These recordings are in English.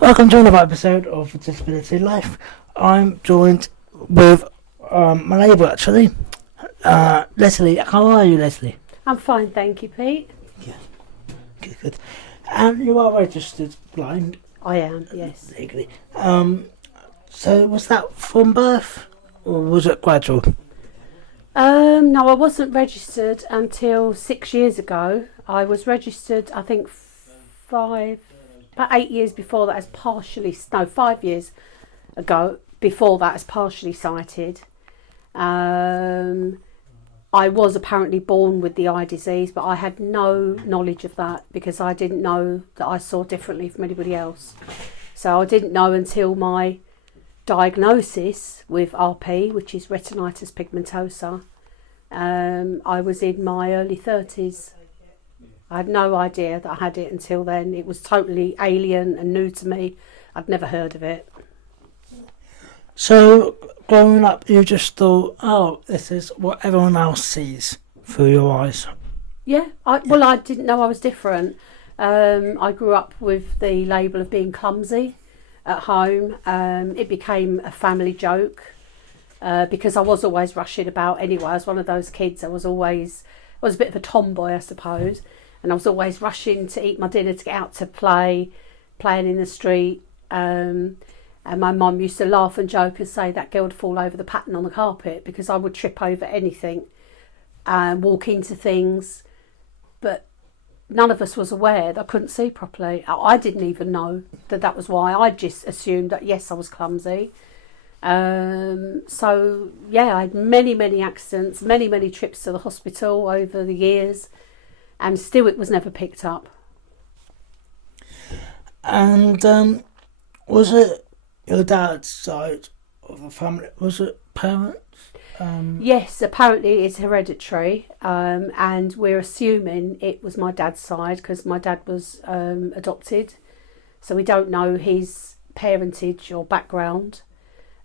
Welcome to another episode of Disability Life. I'm joined with my neighbour actually, Lesley. How are you, Lesley? I'm fine, thank you, Pete. Yeah, good. And you are registered blind? I am, yes. Legally. So was that from birth or was it gradual? No, I wasn't registered until 6 years ago. I was registered, I think, about 8 years before that as 5 years ago, before that as partially sighted. I was apparently born with the eye disease, but I had no knowledge of that because I didn't know that I saw differently from anybody else. So I didn't know until my diagnosis with RP, which is retinitis pigmentosa. I was in my early 30s. I had no idea that I had it until then. It was totally alien and new to me. I'd never heard of it. So growing up, you just thought, oh, this is what everyone else sees through your eyes. Yeah, I didn't know I was different. I grew up with the label of being clumsy at home. It became a family joke because I was always rushing about anyway. I was one of those kids. I was a bit of a tomboy, I suppose. And I was always rushing to eat my dinner to get out to play, playing in the street. And my mum used to laugh and joke and say that girl would fall over the pattern on the carpet because I would trip over anything and walk into things. But none of us was aware that I couldn't see properly. I didn't even know that was why. I just assumed that, yes, I was clumsy. So, yeah, I had many accidents, many trips to the hospital over the years. And still it was never picked up. And was it your dad's side of the family? Was it parents? Yes, apparently it's hereditary, and we're assuming it was my dad's side because my dad was adopted, so we don't know his parentage or background.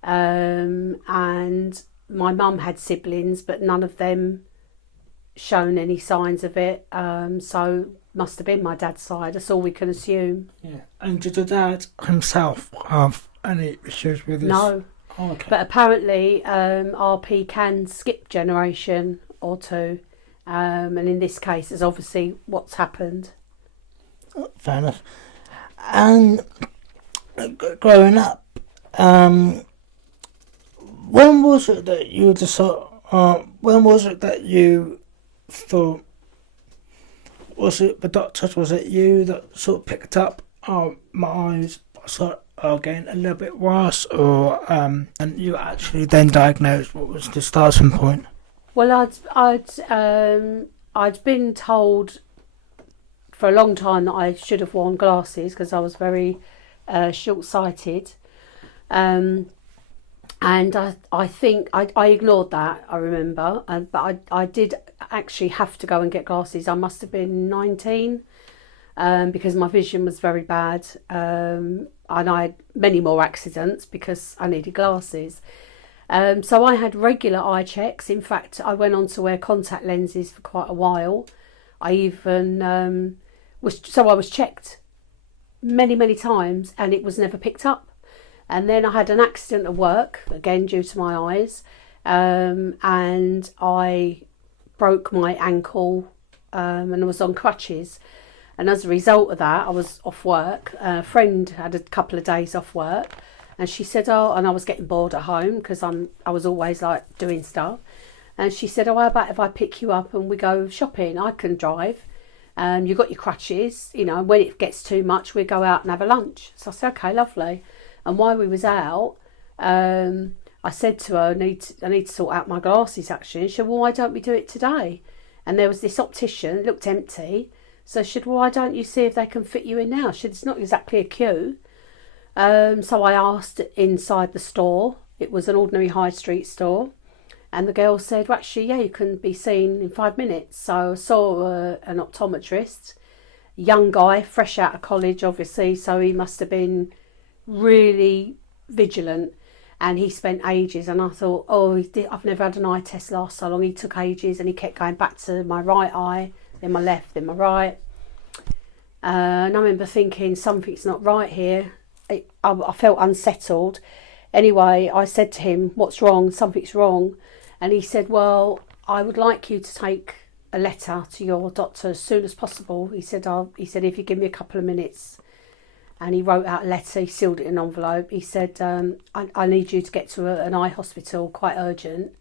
And my mum had siblings, but none of them shown any signs of it, so must have been my dad's side. That's all we can assume. Yeah. And did your dad himself have any issues with this? No. Oh, okay. But apparently RP can skip generation or two, and in this case is obviously what's happened. Fair enough. And growing up, when was it that you decided? When was it that you thought? Was it the doctors? Was it you that sort of picked up? Oh, my eyes are getting a little bit worse, or and you actually then diagnosed. What was the starting point? Well, I'd been told for a long time that I should have worn glasses because I was very short-sighted. And I think I ignored that, I remember, but I did actually have to go and get glasses. I must have been 19 because my vision was very bad, and I had many more accidents because I needed glasses. So I had regular eye checks. In fact, I went on to wear contact lenses for quite a while. I even I was checked many times and it was never picked up. And then I had an accident at work, again due to my eyes, and I broke my ankle and I was on crutches. And as a result of that, I was off work. A friend had a couple of days off work and she said, and I was getting bored at home because I was always like doing stuff. And she said, how about if I pick you up and we go shopping? I can drive. You've got your crutches, when it gets too much, we go out and have a lunch. So I said, okay, lovely. And while we was out, I said to her, I need to sort out my glasses actually. And she said, well, why don't we do it today? And there was this optician, it looked empty. So she said, well, why don't you see if they can fit you in now? She said, it's not exactly a queue. So I asked inside the store. It was an ordinary high street store. And the girl said, well, actually, yeah, you can be seen in 5 minutes. So I saw an optometrist, young guy, fresh out of college, obviously. So he must have been really vigilant, and he spent ages. And I thought, I've never had an eye test last so long. He took ages and he kept going back to my right eye, then my left, then my right. And I remember thinking something's not right here. I felt unsettled. Anyway, I said to him, "What's wrong? Something's wrong." And he said, "Well, I would like you to take a letter to your doctor as soon as possible." He said, "If you give me a couple of minutes." And he wrote out a letter, he sealed it in an envelope. He said, I need you to get to an eye hospital, quite urgent.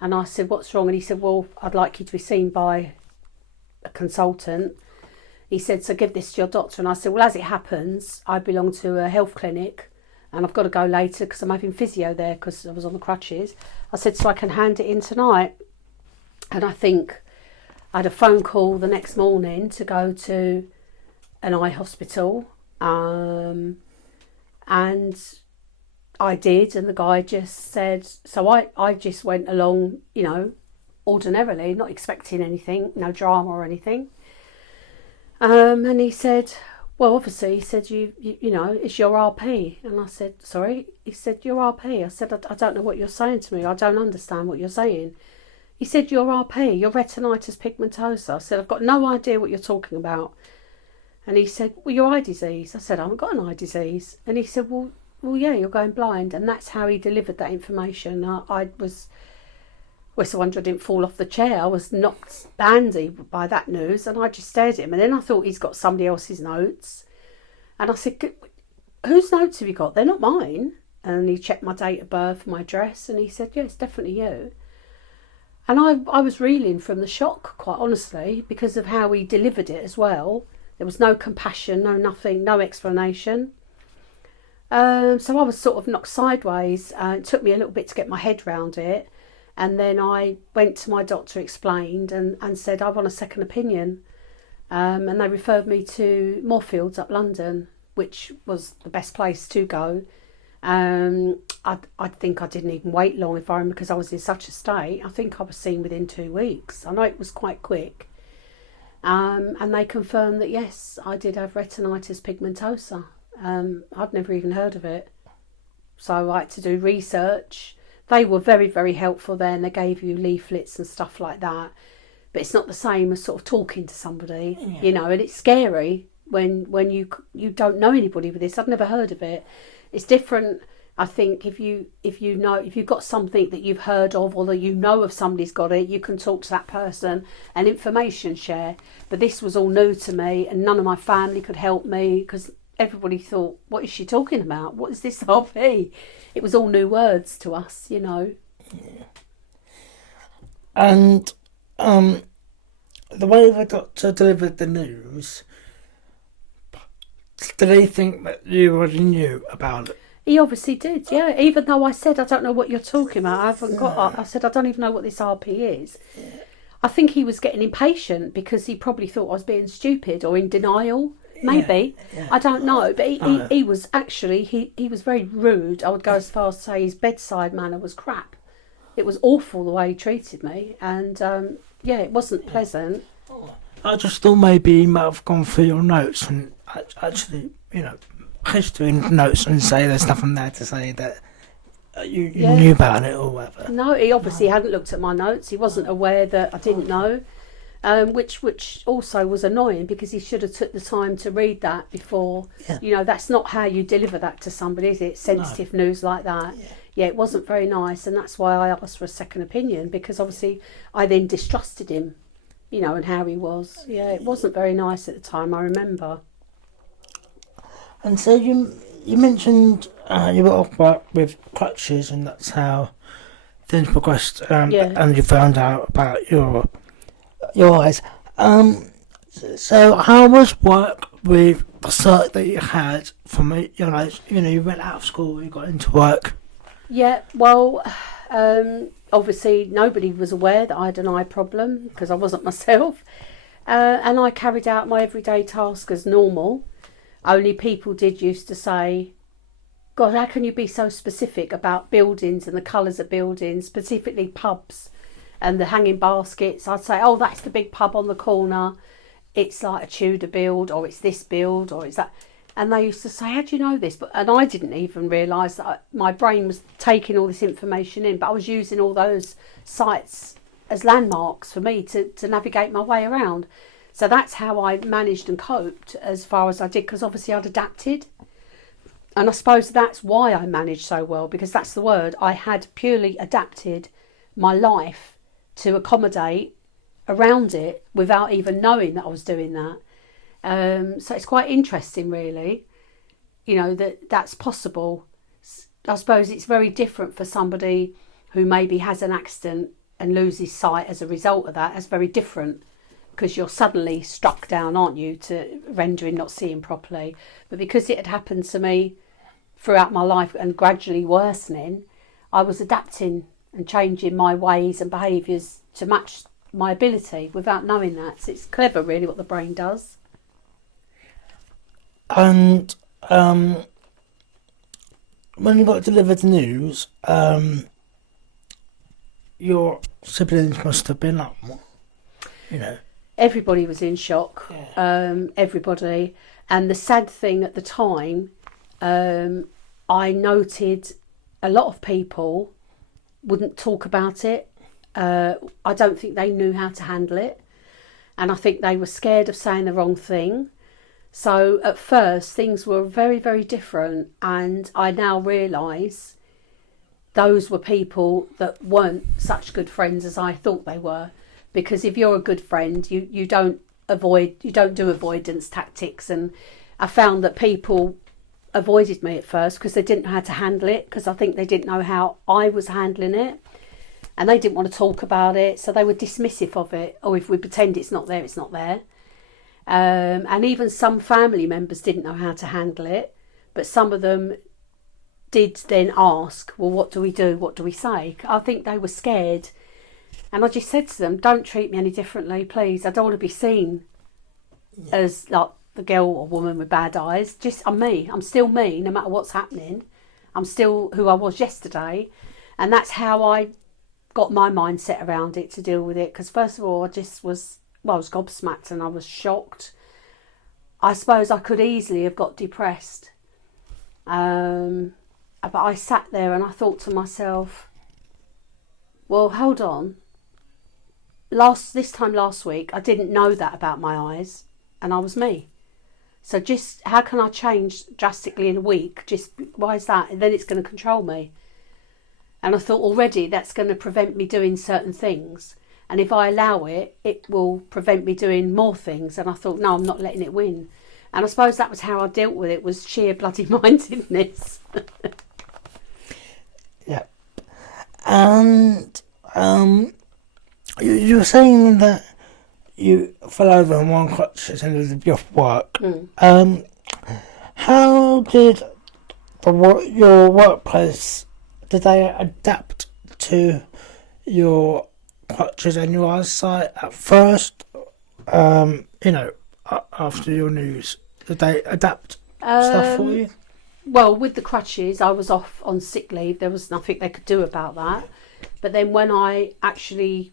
And I said, "What's wrong?" And he said, "Well, I'd like you to be seen by a consultant." He said, "So give this to your doctor." And I said, "Well, as it happens, I belong to a health clinic and I've got to go later because I'm having physio there because I was on the crutches." I said, "So I can hand it in tonight." And I think I had a phone call the next morning to go to an eye hospital. And I did, and the guy just said, so I just went along, ordinarily, not expecting anything, no drama or anything. And he said, "Well, obviously," he said, you know, "it's your RP." And I said, "Sorry?" He said, "Your RP." I said, I don't know what you're saying to me. I don't understand what you're saying." He said, "Your RP, your retinitis pigmentosa." I said, "I've got no idea what you're talking about." And he said, "Well, your eye disease." I said, "I haven't got an eye disease." And he said, well, yeah, you're going blind." And that's how he delivered that information. I was, well, it's a wonder I didn't fall off the chair. I was knocked bandy by that news, and I just stared at him. And then I thought, he's got somebody else's notes. And I said, "Whose notes have you got? They're not mine." And he checked my date of birth, my address, and he said, "Yeah, it's definitely you." And I was reeling from the shock, quite honestly, because of how he delivered it as well. There was no compassion, no nothing, no explanation. So I was sort of knocked sideways. It took me a little bit to get my head round it. And then I went to my doctor, explained, and said, "I want a second opinion." And they referred me to Moorfields up London, which was the best place to go. I think I didn't even wait long, if I remember, because I was in such a state. I think I was seen within 2 weeks. I know it was quite quick. And they confirmed that, yes, I did have retinitis pigmentosa. I'd never even heard of it. So I had to do research. They were very, very helpful there, and they gave you leaflets and stuff like that. But it's not the same as sort of talking to somebody, and it's scary when you don't know anybody with this. I've never heard of it. It's different, I think, if you've got something that you've heard of, or that you know of somebody's got it, you can talk to that person and information share. But this was all new to me, and none of my family could help me because everybody thought, "What is she talking about? What is this RP?" It was all new words to us, Yeah. And the way the doctor delivered the news, did he think that you already knew about it? He obviously did, yeah. Even though I said, "I don't know what you're talking about. I haven't got." I said, "I don't even know what this RP is." Yeah. I think he was getting impatient because he probably thought I was being stupid or in denial. Maybe. Yeah. I don't know. But he was actually, he was very rude. I would go as far as to say his bedside manner was crap. It was awful the way he treated me. And, it wasn't pleasant. I just thought maybe he might have gone through your notes and actually, history notes and say there's nothing there to say that you knew about it or whatever. No, he obviously hadn't looked at my notes. He wasn't aware that I didn't know. Which also was annoying because he should have took the time to read that before. Yeah. That's not how you deliver that to somebody, is it? Sensitive news like that. Yeah, it wasn't very nice, and that's why I asked for a second opinion, because obviously I then distrusted him, and how he was. Yeah, it wasn't very nice at the time, I remember. And so you mentioned you were off work with crutches, and that's how things progressed, and you found out about your eyes. So how was work with the sight that you had from your eyes? You went out of school, you got into work. Yeah, well, obviously nobody was aware that I had an eye problem because I wasn't myself, and I carried out my everyday task as normal. Only people did used to say, "God, how can you be so specific about buildings and the colours of buildings, specifically pubs and the hanging baskets?" I'd say, "Oh, that's the big pub on the corner. It's like a Tudor build, or it's this build, or it's that." And they used to say, "How do you know this?" And I didn't even realise that my brain was taking all this information in, but I was using all those sites as landmarks for me to navigate my way around. So that's how I managed and coped as far as I did, because obviously I'd adapted. And I suppose that's why I managed so well, because that's the word. I had purely adapted my life to accommodate around it without even knowing that I was doing that. So it's quite interesting, really, that's possible. I suppose it's very different for somebody who maybe has an accident and loses sight as a result of that. That's very different, because you're suddenly struck down, aren't you, to rendering not seeing properly. But because it had happened to me throughout my life and gradually worsening, I was adapting and changing my ways and behaviours to match my ability without knowing that. So it's clever, really, what the brain does. And when you got delivered the news, your siblings must have been up, Everybody was in shock. Yeah. Everybody. And the sad thing at the time, I noted a lot of people wouldn't talk about it. I don't think they knew how to handle it. And I think they were scared of saying the wrong thing. So at first, things were very, very different. And I now realise those were people that weren't such good friends as I thought they were. Because if you're a good friend, you don't do avoidance tactics. And I found that people avoided me at first because they didn't know how to handle it, because I think they didn't know how I was handling it, and they didn't want to talk about it, so they were dismissive of it. Or if we pretend it's not there, it's not there. And even some family members didn't know how to handle it, but some of them did then ask, well, what do we do? What do we say? I think they were scared. And I just said to them, don't treat me any differently, please. I don't want to be seen as like the girl or woman with bad eyes. Just, I'm me. I'm still me, no matter what's happening. I'm still who I was yesterday. And that's how I got my mindset around it to deal with it. Because first of all, I was gobsmacked and I was shocked. I suppose I could easily have got depressed. But I sat there and I thought to myself, well, hold on. This time last week, I didn't know that about my eyes, and I was me. So just how can I change drastically in a week? Just why is that? And then it's going to control me. And I thought already that's going to prevent me doing certain things. And if I allow it, it will prevent me doing more things. And I thought, no, I'm not letting it win. And I suppose that was how I dealt with it, was sheer bloody mindedness. Yeah. And you were saying that you fell over on one crutches and had to be off work. How did your workplace, did they adapt to your crutches and your eyesight at first? After your news, did they adapt stuff for you? Well, with the crutches, I was off on sick leave. There was nothing they could do about that. But then when I actually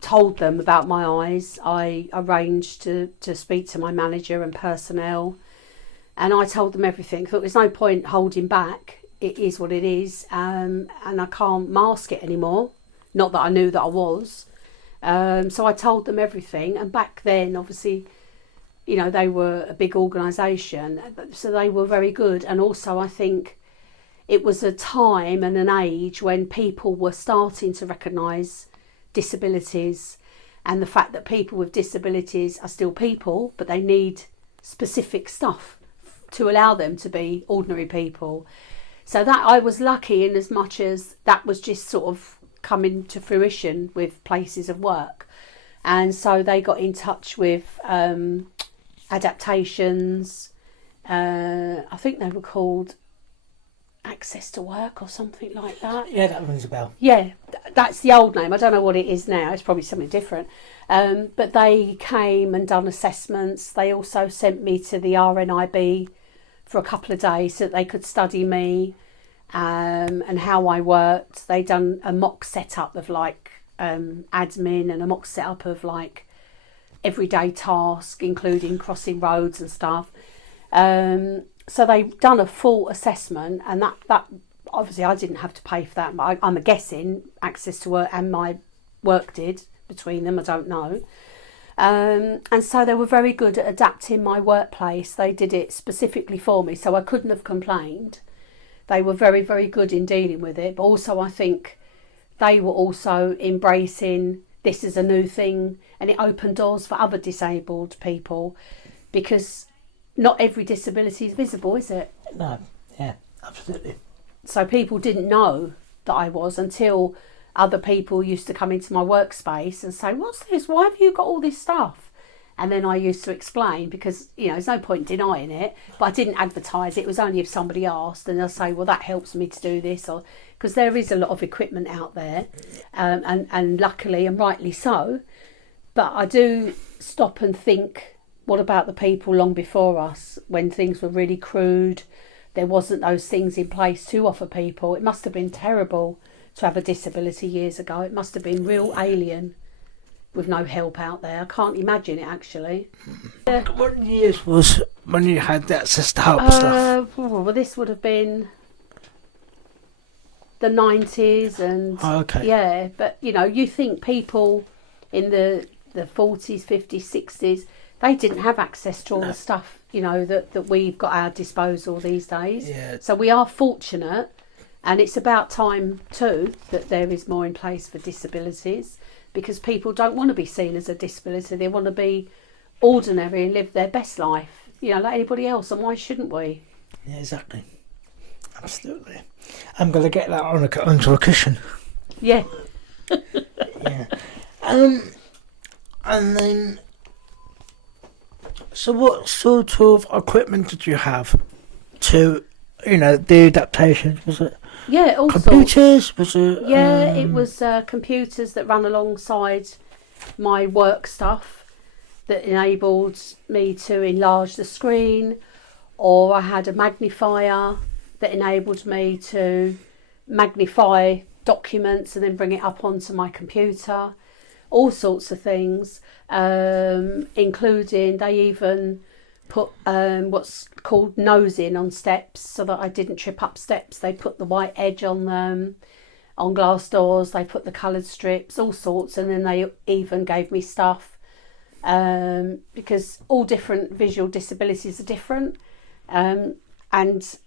told them about my eyes, I arranged to speak to my manager and personnel, and I told them everything. I thought there's no point holding back. It is what it is, and I can't mask it anymore. Not that I knew that I was. So I told them everything. And back then, obviously, they were a big organisation, so they were very good. And also I think it was a time and an age when people were starting to recognise disabilities, and the fact that people with disabilities are still people, but they need specific stuff to allow them to be ordinary people. So that I was lucky in as much as that was just sort of coming to fruition with places of work. And so they got in touch with adaptations. I think they were called Access to Work or something like that. Yeah, that rings a bell. Yeah, that's the old name. I don't know what it is now. It's probably something different. But they came and done assessments. They also sent me to the RNIB for a couple of days so that they could study me and how I worked. They done a mock setup of admin, and a mock setup of everyday tasks, including crossing roads and stuff. So they've done a full assessment, and that obviously I didn't have to pay for that. I'm guessing Access to Work and my work did between them. I don't know. And so they were very good at adapting my workplace. They did it specifically for me, so I couldn't have complained. They were very, very good in dealing with it. But also I think they were also embracing this is a new thing, and it opened doors for other disabled people, because not every disability is visible, is it? No, yeah, absolutely. So people didn't know that I was until other people used to come into my workspace and say, what's this? Why have you got all this stuff? And then I used to explain, because, you know, there's no point denying it, but I didn't advertise it. It was only if somebody asked, and they'll say, well, that helps me to do this, or because there is a lot of equipment out there, and luckily and rightly so. But I do stop and think, what about the people long before us, when things were really crude? There wasn't those things in place to offer people. It must have been terrible to have a disability years ago. It must have been real alien, with no help out there. I can't imagine it, actually. What years was when you had the access to help and stuff? Well, this would have been the 90s, and yeah, but you know, you think people in the 40s, 50s, 60s, they didn't have access to all the stuff, you know, that we've got at our disposal these days. Yeah. So we are fortunate, and it's about time too that there is more in place for disabilities, because people don't want to be seen as a disability. They want to be ordinary and live their best life, you know, like anybody else. And why shouldn't we? Yeah, exactly. Absolutely. I'm going to get that onto a cushion. Yeah. Yeah. And then, so what sort of equipment did you have to, you know, the adaptations? Was it all computers? Sorts. Was it? Yeah, it was computers that ran alongside my work stuff that enabled me to enlarge the screen, or I had a magnifier that enabled me to magnify documents and then bring it up onto my computer. All sorts of things, including they even put what's called nosing on steps so that I didn't trip up steps. They put the white edge on them, on glass doors. They put the coloured strips, all sorts, and then they even gave me stuff, because all different visual disabilities are different, and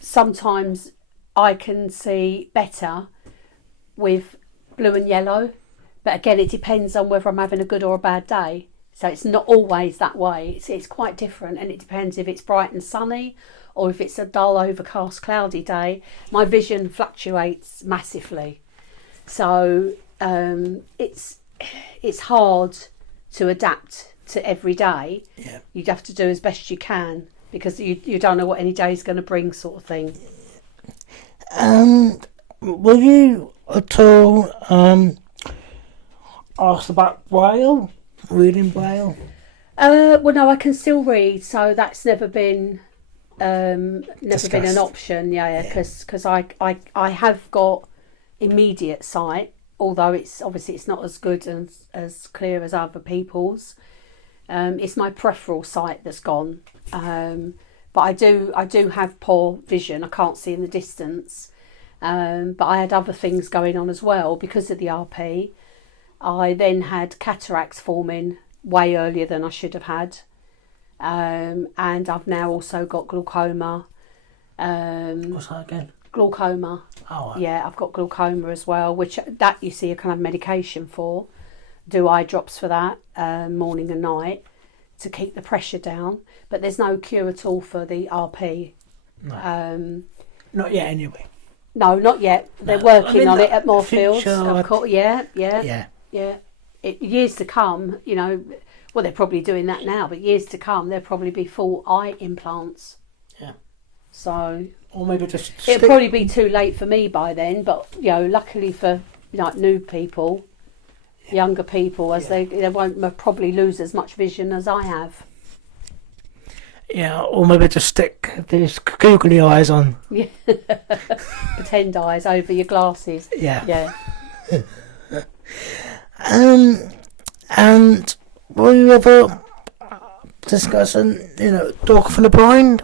sometimes I can see better with blue and yellow. But again, it depends on whether I'm having a good or a bad day. So it's not always that way. It's quite different, and it depends if it's bright and sunny or if it's a dull, overcast, cloudy day. My vision fluctuates massively. So it's hard to adapt to every day. Yeah. You'd have to do as best you can, because you don't know what any day is going to bring, sort of thing. Were you at all asked about Braille, reading Braille? Well, no, I can still read, so that's never been an option. Yeah, because I have got immediate sight, although it's not as good and as clear as other people's. It's my peripheral sight that's gone, but I do have poor vision. I can't see in the distance, but I had other things going on as well because of the RP. I then had cataracts forming way earlier than I should have had, and I've now also got glaucoma. What's that again? Glaucoma. Oh. Yeah, I've got glaucoma as well, which that you see I can have medication for. Do eye drops for that morning and night to keep the pressure down, but there's no cure at all for the RP. No. Not yet, anyway. No, not yet. They're working on it at Moorfields. Yeah. Years to come, you know, well, they're probably doing that now, but years to come, there'll probably be full eye implants. Yeah. So, or maybe just it'll probably be too late for me by then, but, you know, luckily for, like, new people, younger people, as they won't probably lose as much vision as I have. Yeah, or maybe just stick these googly eyes on. Yeah. Pretend eyes over your glasses. Yeah. Yeah. And were you ever discussing, you know, Dog for the Blind?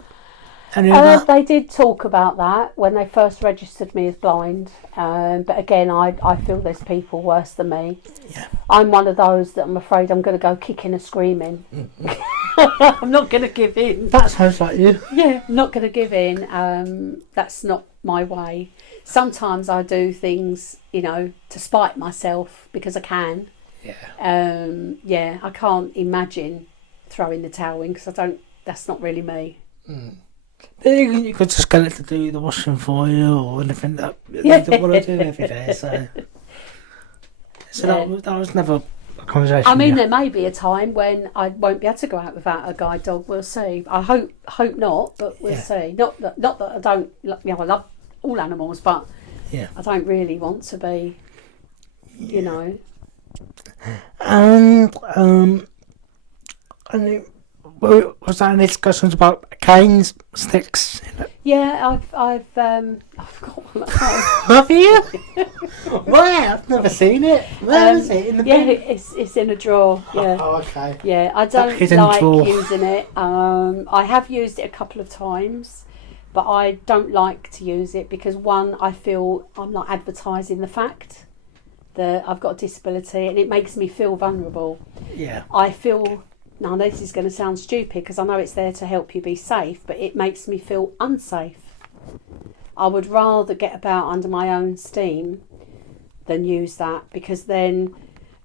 any of that? They did talk about that when they first registered me as blind. But again, I feel there's people worse than me. Yeah. I'm one of those that I'm afraid I'm going to go kicking and screaming. I'm not going to give in. That sounds like you. Yeah, I'm not going to give in. That's not my way. Sometimes I do things, to spite myself because I can. Yeah. I can't imagine throwing the towel in because that's not really me. You could just get it to do the washing for you or anything that they don't want to do every day. So that was never a conversation. I mean, there may be a time when I won't be able to go out without a guide dog. We'll see. I hope not, but we'll see. Not that I don't. I love all animals, but I don't really want to be. And was there any discussions about canes, sticks? Yeah, I've got one. Have you? Why? I've never seen it. Where is it? In the bin? It's in a drawer. Yeah. Oh, okay. Yeah, I don't like using it. I have used it a couple of times, but I don't like to use it because one, I feel I'm not advertising the fact that I've got a disability, and it makes me feel vulnerable. Yeah. I feel. Now, this is going to sound stupid because I know it's there to help you be safe, but it makes me feel unsafe. I would rather get about under my own steam than use that, because then,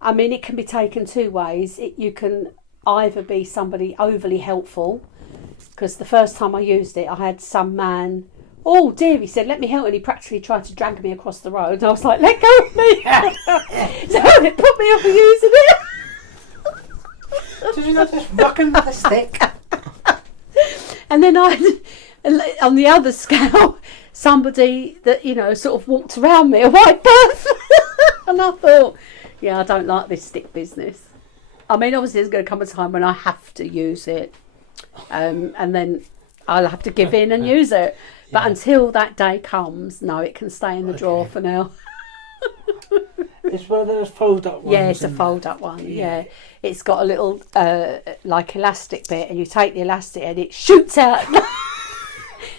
it can be taken two ways. You can either be somebody overly helpful, because the first time I used it, I had some man, oh dear, he said, let me help, and he practically tried to drag me across the road, and I was like, let go of me. So it put me off of using it. Did you not just rock him with a stick? And then on the other scale, somebody that, sort of walked around me, a white person. And I thought, I don't like this stick business. Obviously there's going to come a time when I have to use it. And then I'll have to give in and use it. But until that day comes, no, it can stay in the drawer for now. It's one of those fold-up ones. Yeah, it's a fold-up one, yeah. It's got a little, elastic bit, and you take the elastic and it shoots out. And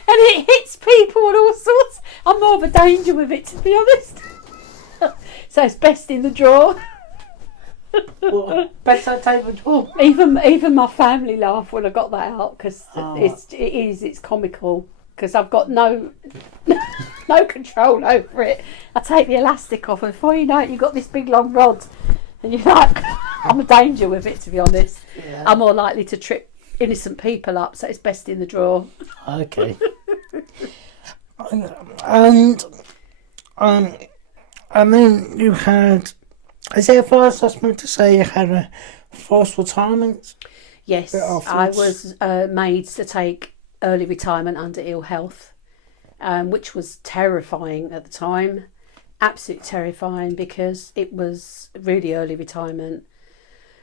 it hits people and all sorts. I'm more of a danger with it, to be honest. So it's best in the drawer. Best I take the drawer? Even my family laugh when I got that out, because it's comical. Because I've got no control over it. I take the elastic off, and before you know it, you've got this big long rod, and you're like, I'm a danger with it, to be honest. Yeah. I'm more likely to trip innocent people up, so it's best in the drawer. Okay. And then you had, is it a fair assessment to say you had a forced retirement? Yes, I was made to take early retirement under ill health, which was terrifying at the time, absolutely terrifying, because it was really early retirement,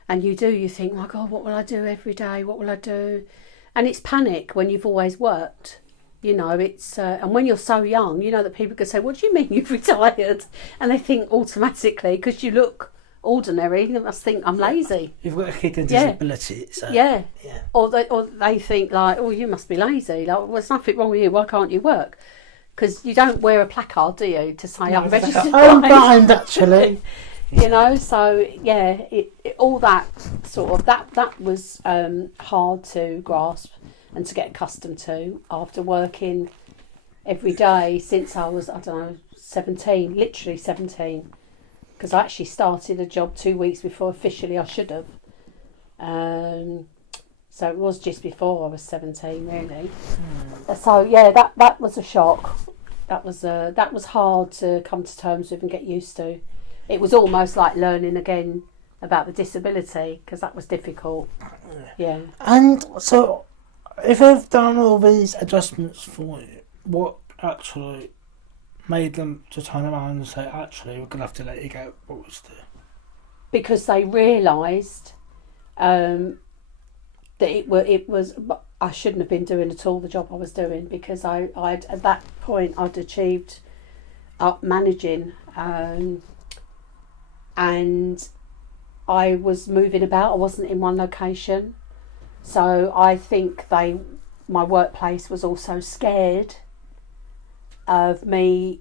and you think, my God, what will I do every day? What will I do? And it's panic when you've always worked. It's and when you're so young, that people could say, what do you mean you've retired? And they think automatically, because you look ordinary, they must think I'm lazy. You've got a hidden disability. So. Yeah. Or they think like, oh, you must be lazy. Like, well, there's nothing wrong with you. Why can't you work? Because you don't wear a placard, do you, to say I'm registered blind, actually. So all that sort of that was hard to grasp and to get accustomed to after working every day since I was, 17, literally 17. Because I actually started a job 2 weeks before officially I should have. So it was just before I was 17, really. So that was a shock. That was hard to come to terms with and get used to. It was almost like learning again about the disability, because that was difficult. Yeah. And so, if I've done all these adjustments for you, what actually made them to turn around and say, actually, we're going to have to let you go? What was the... Because they realised that it was I shouldn't have been doing at all the job I was doing, because I'd at that point I'd achieved managing, and I was moving about. I wasn't in one location, so I think they my workplace was also scared of me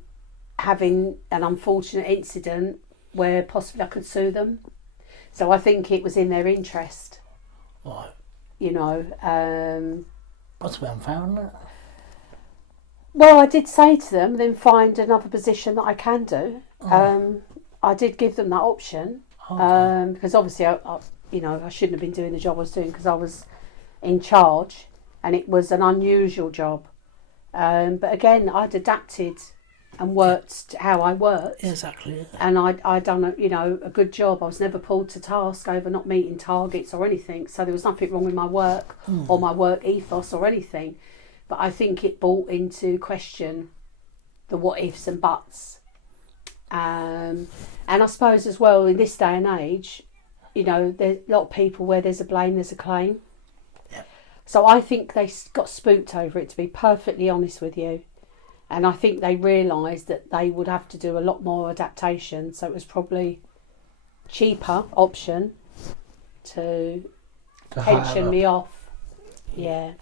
having an unfortunate incident where possibly I could sue them. So I think it was in their interest. Right. You know. That's a bit unfair, isn't it? Well, I did say to them, then find another position that I can do. Oh. I did give them that option. Okay. Because obviously, I shouldn't have been doing the job I was doing because I was in charge and it was an unusual job. But again, I'd adapted and worked how I worked. Exactly. Yeah. And I'd done a good job. I was never pulled to task over not meeting targets or anything. So there was nothing wrong with my work or my work ethos or anything. But I think it brought into question the what ifs and buts. And I suppose as well in this day and age, there's a lot of people where there's a blame, there's a claim. Yeah. So I think they got spooked over it, to be perfectly honest with you. And I think they realised that they would have to do a lot more adaptation. So it was probably cheaper option to pension me off. Yeah.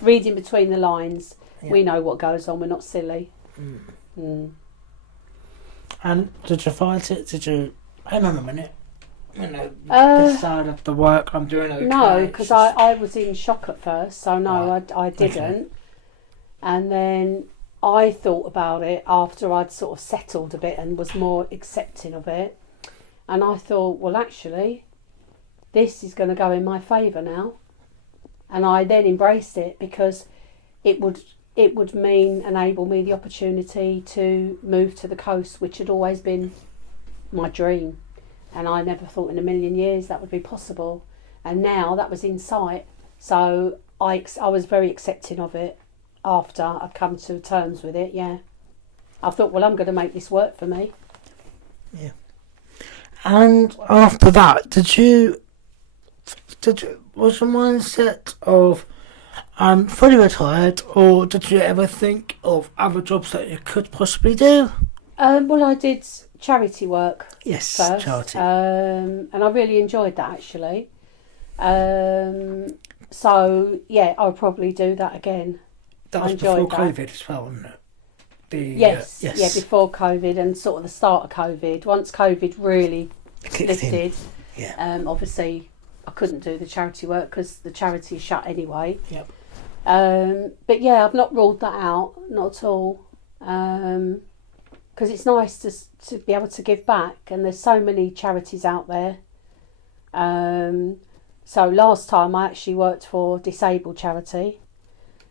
Reading between the lines, we know what goes on. We're not silly. And did you fight it? Did you... Hang on a minute. This side of the work I'm doing okay. No, because I was in shock at first. So no, Right. I didn't. Okay. And then I thought about it after I'd sort of settled a bit and was more accepting of it. And I thought, well, actually, this is going to go in my favour now. And I then embraced it because it would enable me the opportunity to move to the coast, which had always been my dream. And I never thought in a million years that would be possible. And now that was in sight. So I was very accepting of it after I'd come to terms with it, yeah. I thought, well, I'm going to make this work for me. Yeah. And after that, was your mindset of I'm fully retired, or did you ever think of other jobs that you could possibly do? Well, I did charity work Yes, first, charity. and I really enjoyed that actually. So yeah, I'll probably do that again. That I was enjoyed before that. COVID as well, wasn't it? Yes, yeah, before COVID and sort of the start of COVID. Once COVID really lifted, obviously I couldn't do the charity work because the charity shut anyway. Yep. But yeah, I've not ruled that out, not at all. Because it's nice to be able to give back, and there's so many charities out there. So last time I actually worked for disabled charity.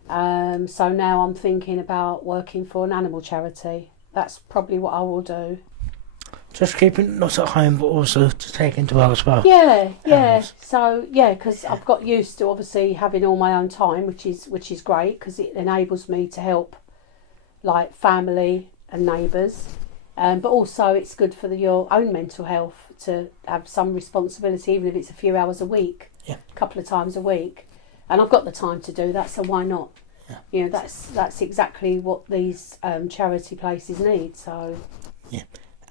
So now I'm thinking about working for an animal charity. That's probably what I will do. Just keeping not at home, but also to take into work as well. Yeah. So because I've got used to obviously having all my own time, which is great because it enables me to help like family and neighbours, but also it's good for your own mental health to have some responsibility, even if it's a few hours a week, a couple of times a week. And I've got the time to do that, so why not? Yeah. That's exactly what these charity places need. So yeah.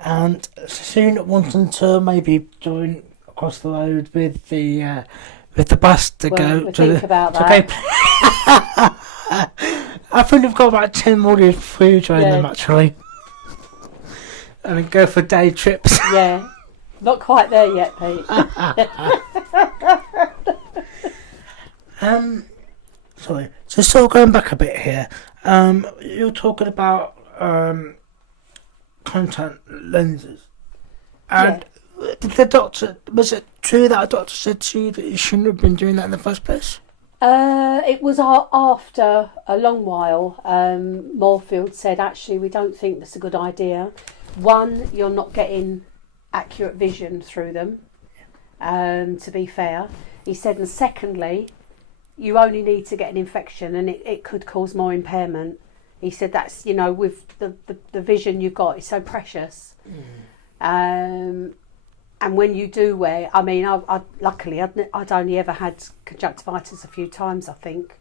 And soon wanting to maybe join across the road with the bus to go we'll to think about that. I think we've got about 10 more years before you join them actually. And then go for day trips. Yeah. Not quite there yet, Pete. Sorry. So sort of going back a bit here. You're talking about contact lenses. And did the doctor, was it true that a doctor said to you that you shouldn't have been doing that in the first place? It was after a long while. Moorfield said, actually, we don't think that's a good idea. One, you're not getting accurate vision through them, to be fair. He said, and secondly, you only need to get an infection and it could cause more impairment. He said that's, with the vision you've got is so precious. And when you do wear, I mean, I luckily I'd only ever had conjunctivitis a few times, I think.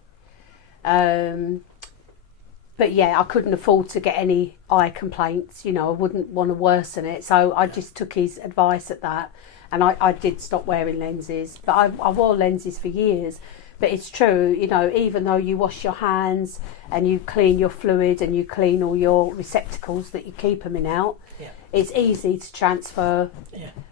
But yeah, I couldn't afford to get any eye complaints. I wouldn't want to worsen it. So I just took his advice at that. And I did stop wearing lenses. But I wore lenses for years. But it's true, you know, even though you wash your hands and you clean your fluid and you clean all your receptacles that you keep them in out, it's easy to transfer,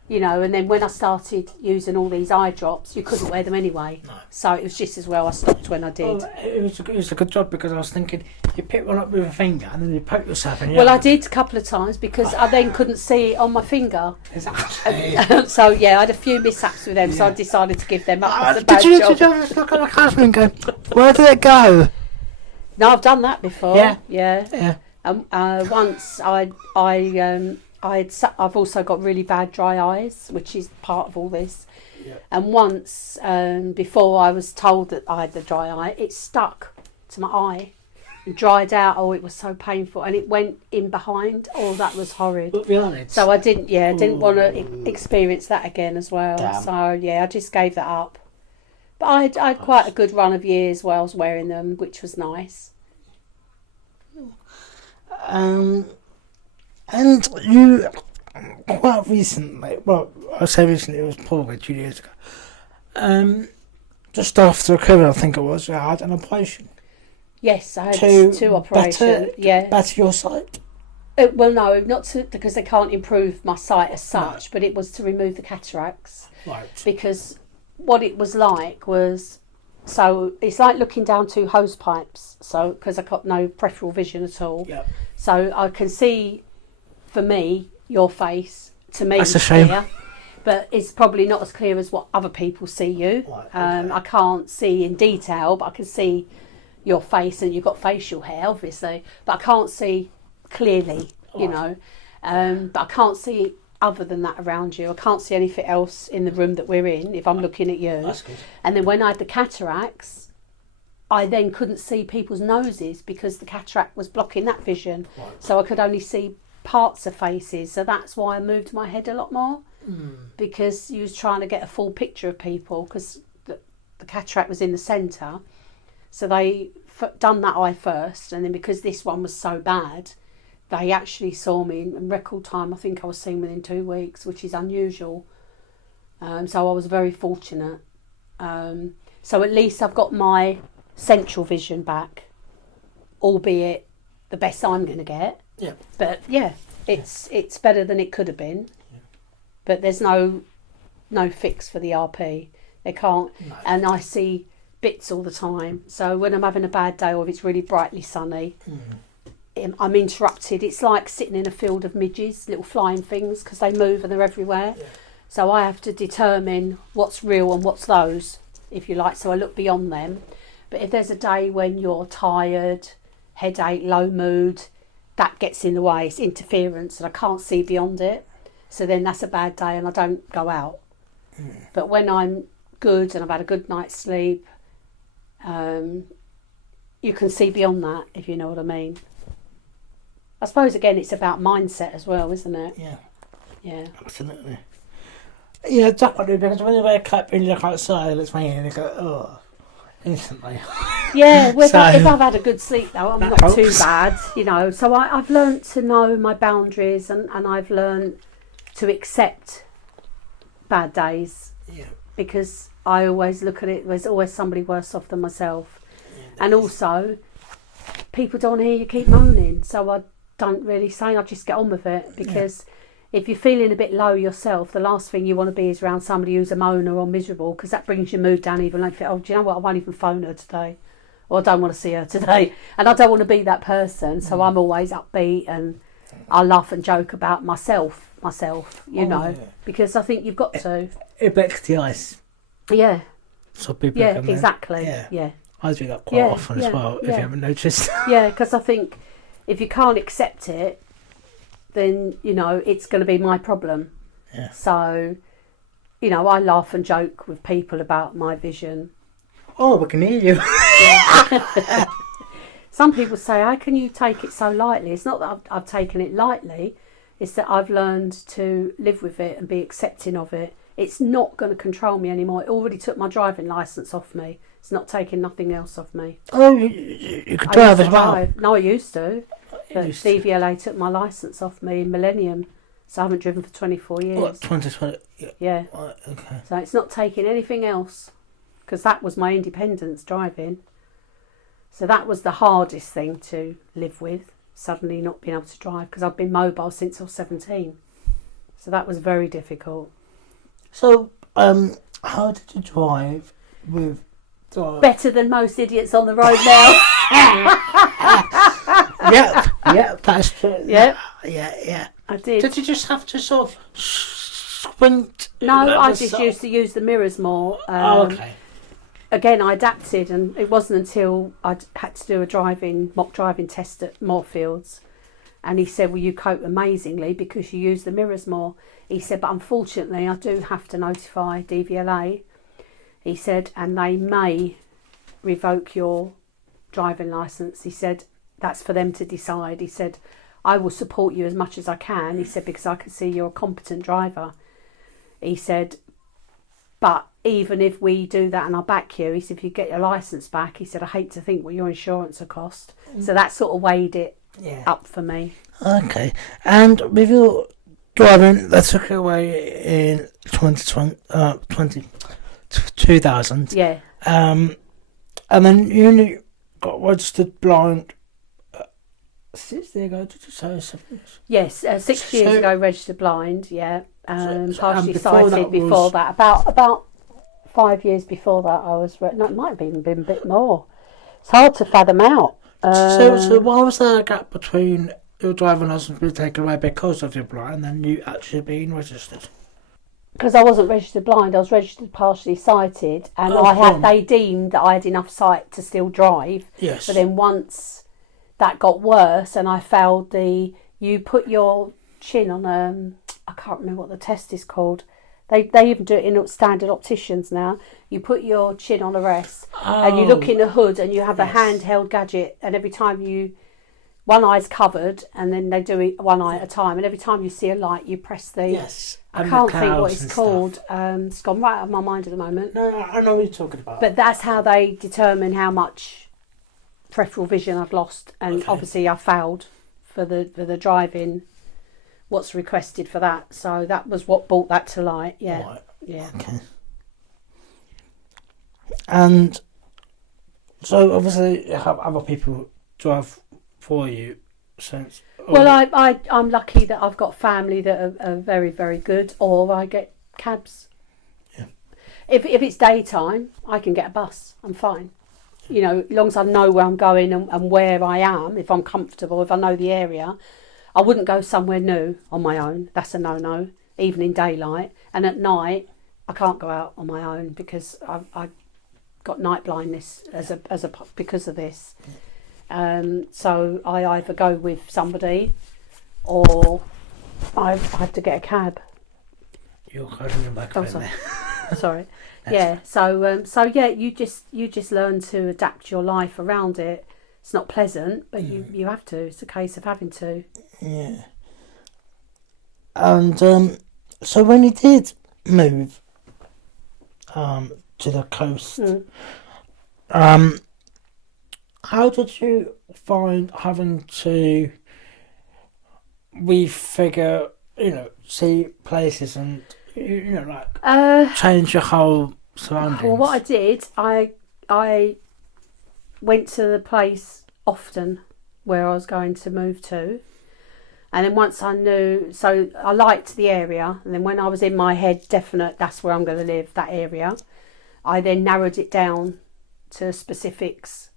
you know. And then when I started using all these eye drops, you couldn't wear them anyway. No. So it was just as well I stopped when I did. Well, it was a good job, because I was thinking, you pick one up with a finger and then you poke yourself in. Well, I did a couple of times because I then couldn't see it on my finger. Exactly. So yeah, I had a few mishaps with them, so I decided to give them up as a bad Did you job. just look at the camera and go, where did it go? No, I've done that before. Yeah. Once I've also got really bad dry eyes, which is part of all this. Yeah. And once, before I was told that I had the dry eye, it stuck to my eye and dried out. Oh, it was so painful, and it went in behind. Oh, that was horrid. So I didn't want to experience that again as well. Damn. So yeah, I just gave that up. But I had quite a good run of years where I was wearing them, which was nice. And you, quite recently, well, I say recently, it was probably 2 years ago, just after COVID, I think it was, you had an operation. Yes, I had two operations. Better your sight? Well, no, not because they can't improve my sight as such, but it was to remove the cataracts. Right. Because what it was like was, so it's like looking down two hose pipes, so because I got no peripheral vision at all. Yep. So I can see, for me, your face, to me, that's a shame. Clear, but it's probably not as clear as what other people see you. Right, okay. I can't see in detail, but I can see your face, and you've got facial hair, obviously, but I can't see clearly, you know. But I can't see other than that around you. I can't see anything else in the room that we're in if I'm looking at you. That's good. And then when I had the cataracts, I then couldn't see people's noses because the cataract was blocking that vision. Right. So I could only see parts of faces. So that's why I moved my head a lot more, because you was trying to get a full picture of people, because the cataract was in the centre. So they done that eye first, and then because this one was so bad, they actually saw me in record time. I think I was seen within 2 weeks, which is unusual. So I was very fortunate. So at least I've got my central vision back, albeit the best I'm going to get. Yeah. But yeah, it's better than it could have been. Yeah. But there's no fix for the RP. They can't. No. And I see bits all the time. So when I'm having a bad day, or if it's really brightly sunny, I'm interrupted. It's like sitting in a field of midges, little flying things, because they move and they're everywhere. Yeah. So I have to determine what's real and what's those, if you like. So I look beyond them. But if there's a day when you're tired, headache, low mood, that gets in the way. It's interference, and I can't see beyond it. So then that's a bad day, and I don't go out. But when I'm good and I've had a good night's sleep, you can see beyond that, if you know what I mean. I suppose, again, it's about mindset as well, isn't it? Yeah. Yeah. Absolutely. Yeah, definitely, because when you wake up and you look outside and it's raining, and you go, oh, instantly. Yeah, if I've had a good sleep, though, I'm not too bad, you know. So I've learnt to know my boundaries, and I've learnt to accept bad days. Yeah. Because I always look at it, there's always somebody worse off than myself. Yeah, and also, people don't want to hear you keep moaning, so I don't really say, I just get on with it, because if you're feeling a bit low yourself, the last thing you want to be is around somebody who's a moaner or miserable, because that brings your mood down even. Like, oh, do you know what, I won't even phone her today, or I don't want to see her today, and I don't want to be that person. So I'm always upbeat, and I laugh and joke about myself, you know, because I think you've got to. It breaks the ice. Yeah. So people can exactly. Yeah. I do that quite often as well, if you haven't noticed. Yeah, because I think if you can't accept it, then, you know, it's going to be my problem. Yeah. So, you know, I laugh and joke with people about my vision. Oh, we can hear you. Yeah. Some people say, how can you take it so lightly? It's not that I've taken it lightly. It's that I've learned to live with it and be accepting of it. It's not going to control me anymore. It already took my driving licence off me. It's not taking nothing else off me. Oh, you could drive as well? No, I used to. But DVLA took my licence off me in Millennium, so I haven't driven for 24 years. What, 2020? Yeah. Right, okay. So it's not taking anything else because that was my independence, driving. So that was the hardest thing to live with, suddenly not being able to drive, because I've been mobile since I was 17. So that was very difficult. So, how did you drive with... Better than most idiots on the road now. Yeah, that's true. Yeah. Yeah. I did. Did you just have to sort of squint? No, I just used to use the mirrors more. Okay. Again, I adapted, and it wasn't until I had to do a mock driving test at Moorfields, and he said, well, you cope amazingly because you use the mirrors more. He said, but unfortunately I do have to notify DVLA. He said, and they may revoke your driving licence. He said, that's for them to decide. He said, I will support you as much as I can. He said, because I can see you're a competent driver. He said, but even if we do that and I back you, he said, if you get your licence back, he said, I hate to think what your insurance will cost. So that sort of weighed it up for me. Okay. And with your driving, that took away in 2000. Yeah. And then you only got registered blind 6 years ago, did you say? 7 years? Yes, 6 years ago, registered blind, yeah. Partially before sighted that before that. About 5 years before that, I was... No, it might have even been a bit more. It's hard to fathom out. So why was there a gap between your driving licence being taken away because of your blind and then you actually being registered? Because I wasn't registered blind, I was registered partially sighted, and they deemed that I had enough sight to still drive. Yes. But then once that got worse and I failed you put your chin on I can't remember what the test is called. They even do it in standard opticians now. You put your chin on a rest and you look in the hood and you have a handheld gadget, and every time one eye's covered and then they do it one eye at a time, and every time you see a light you press the... Yes. I can't think what it's called. It's gone right out of my mind at the moment. No, I know what you're talking about. But that's how they determine how much peripheral vision I've lost, and obviously I failed for the driving. What's requested for that? So that was what brought that to light. Yeah, right. Yeah. Okay. And so obviously you have other people drive for you since. Well, I'm lucky that I've got family that are very, very good, or I get cabs. Yeah. If it's daytime, I can get a bus. I'm fine. You know, as long as I know where I'm going and where I am, if I'm comfortable, if I know the area. I wouldn't go somewhere new on my own. That's a no-no, even in daylight. And at night, I can't go out on my own because I've got night blindness because of this. So I either go with somebody or I had to get a cab. You're holding them back sorry. Sorry. Yeah. So yeah, you just learn to adapt your life around it. It's not pleasant, but you have to. It's a case of having to. Yeah. And so when you did move to the coast, how did you find having to refigure, see places and change your whole surroundings? Well, what I did, I went to the place often where I was going to move to, and then once I knew, so I liked the area, and then when I was in my head definite that's where I'm going to live, that area, I then narrowed it down to specifics,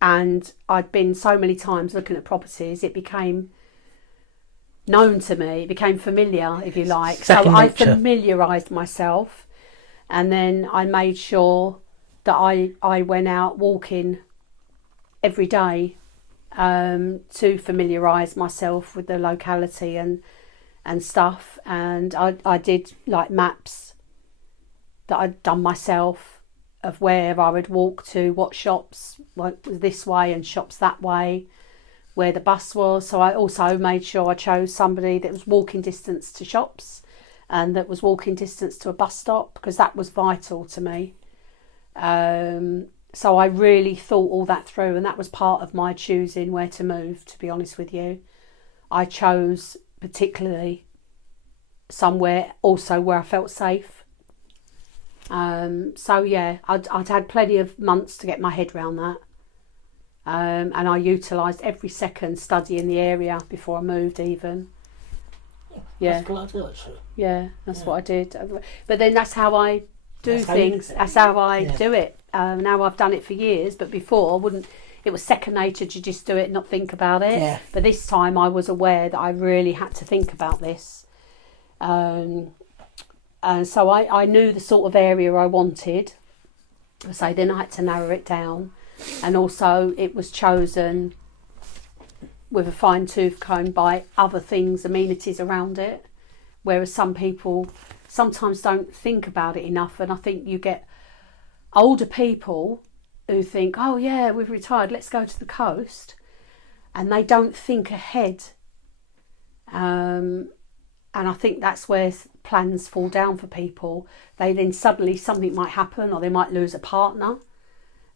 and I'd been so many times looking at properties, it became known to me, it became familiar, if you like. So I familiarised myself, and then I made sure that I went out walking every day to familiarise myself with the locality and stuff. And I did like maps that I'd done myself of where I would walk to, what shops was this way and shops that way, where the bus was. So I also made sure I chose somebody that was walking distance to shops and that was walking distance to a bus stop, because that was vital to me. So I really thought all that through, and that was part of my choosing where to move, to be honest with you. I chose particularly somewhere also where I felt safe. So yeah, I'd had plenty of months to get my head around that. And I utilised every second studying the area before I moved even. Yeah. That's a good idea, actually. Yeah, that's what I did. But then that's how I do things. That's how I do it. Now I've done it for years, but before I wouldn't. It was second nature to just do it and not think about it. Yeah. But this time I was aware that I really had to think about this. And so I knew the sort of area I wanted. So then I had to narrow it down. And also it was chosen with a fine tooth comb by other things, amenities around it. Whereas some people sometimes don't think about it enough. And I think you get older people who think, oh yeah, we've retired, let's go to the coast. And they don't think ahead. And I think that's where plans fall down for people. They then suddenly something might happen, or they might lose a partner,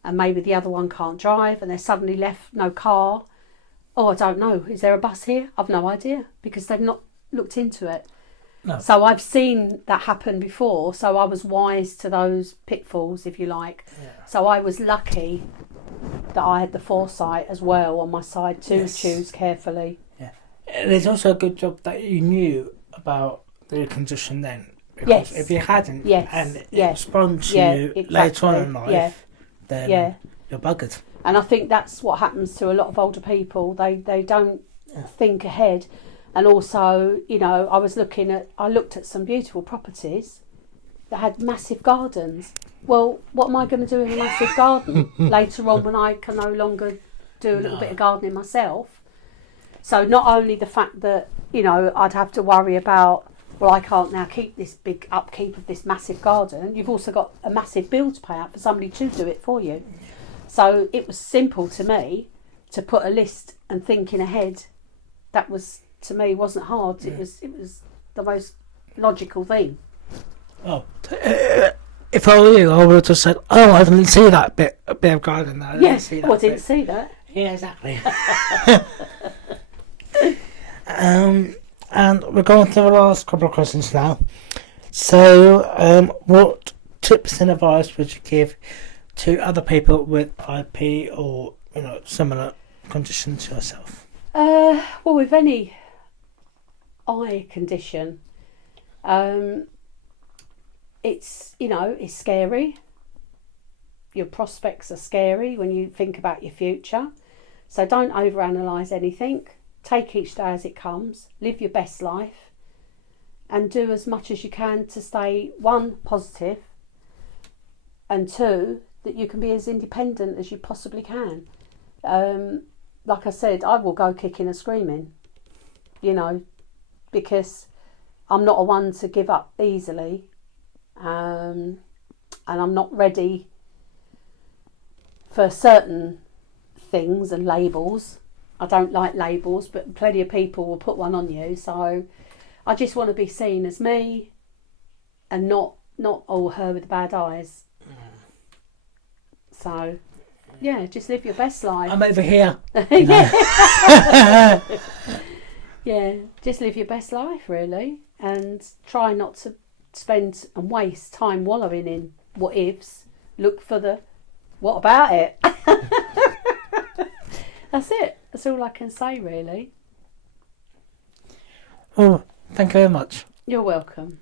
and maybe the other one can't drive, and they're suddenly left no car. Oh, I don't know, is there a bus here? I've no idea, because they've not looked into it. No. So I've seen that happen before, so I was wise to those pitfalls, if you like. Yeah. So I was lucky that I had the foresight as well on my side to choose carefully. Yeah. And it's also a good job that you knew about the condition then. Because if you hadn't, and it responded to you later on in life, then you're buggered. And I think that's what happens to a lot of older people. They don't think ahead. And also, you know, I looked at some beautiful properties that had massive gardens. Well, what am I going to do in a massive garden later on when I can no longer do a little bit of gardening myself? So not only the fact that, you know, I'd have to worry about, well, I can't now keep this big upkeep of this massive garden. You've also got a massive bill to pay out for somebody to do it for you. So it was simple to me to put a list and thinking ahead. That was, to me, wasn't hard. It was the most logical thing. Oh, if I were you, I would have just said, "Oh, I didn't see that bit of garden there." Yes, I didn't see that. Yeah, exactly. And we're going to the last couple of questions now. So, what tips and advice would you give to other people with IP or, you know, similar condition to yourself? Well, with any eye condition, it's, you know, it's scary. Your prospects are scary when you think about your future. So don't overanalyze anything. Take each day as it comes. Live your best life. And do as much as you can to stay, one, positive, and two, that you can be as independent as you possibly can. Like I said, I will go kicking and screaming, you know, because I'm not a one to give up easily. And I'm not ready for certain things and labels. I don't like labels, but plenty of people will put one on you. So I just want to be seen as me and not all her with the bad eyes. So, yeah, just live your best life. I'm over here. Yeah. Yeah, just live your best life, really. And try not to spend and waste time wallowing in what ifs. Look for the what about it. That's it. That's all I can say, really. Oh, thank you very much. You're welcome.